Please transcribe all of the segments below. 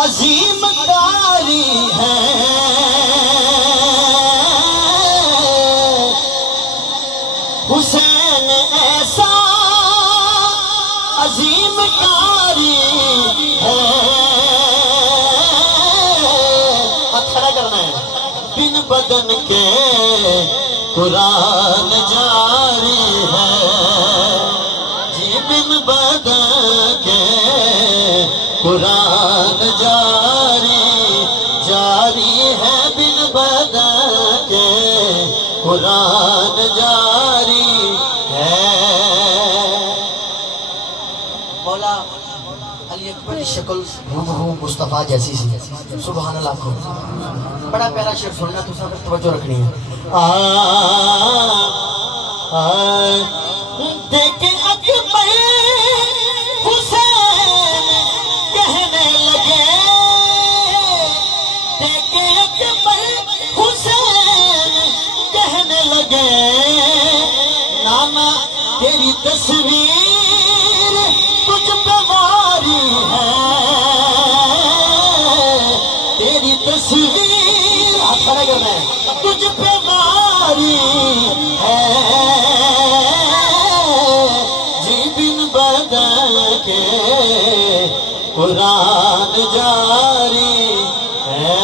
عظیم کاری ہے حسین ایسا عظیم کاری ہے ہاتھ کھڑا کرنا ہے بن بدن کے قرآن جاری ہے جی بن بدن کے قرآن جاری ہے بن بدن کے قرآن جاری ہے مولا علی اکبر کی شکل مصطفیٰ جیسی سی سبحان اللہ کو بڑا پیارا شعر سننا تو سب توجہ رکھنی ہے دیکھ اکبر حسین کہنے لگے دیکھ اکبر حسین کہنے لگے نانا تیری تصویر تجھ پہ واری ہے تیری تصویر کھڑا کرنا ہے تجھ پہ واری ہے جی بن بدن کے قرآن جاری ہے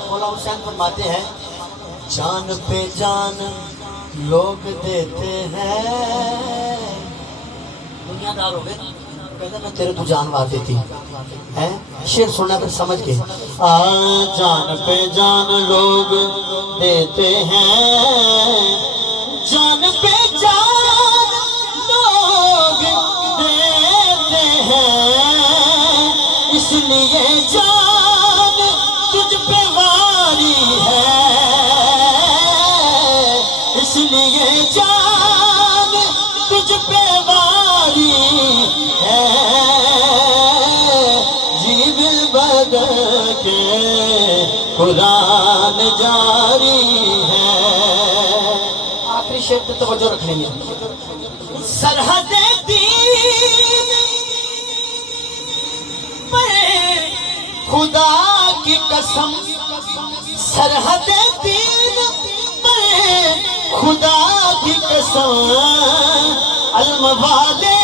مولا حسین فرماتے ہیں جان پہ جان لوگ دیتے ہیں دنیا دار ہو گئے کہتے میں تیرے تو جانوار دیتی شعر سننا پھر سمجھ کے جان پہ جان لوگ دیتے ہیں جان پہ جان لوگ دیتے ہیں اس لیے جان تجھ پہ واری ہے اس لیے جان تجھ پہ واری ہے جی بن بدن کے قرآن جاری ہے آخری شعر پہ توجہ رکھیں گے سرحد دین پر خدا کی قسم سرحد دین پر خدا کی قسم علم والے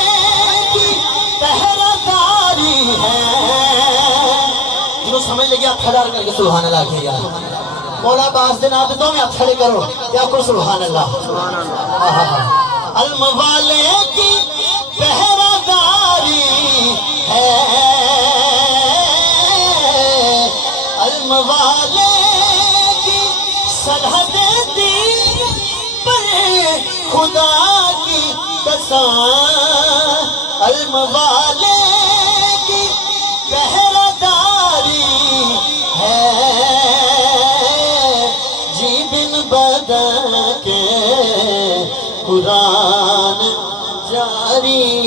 کی پہرہ داری ہے جنہوں سمجھ لگی آپ کھڑا کر کے سبحان اللہ کہے یار مولا باز دن آپ دو میں آپ کھڑے کرو کیا کرو سبحان اللہ علم والے کی پہرہ داری ہے علم والے کی سرحد دین پر خدا کی قسم علم والے کی پہرہ داری ہے جی بن بدن کے قرآن جاری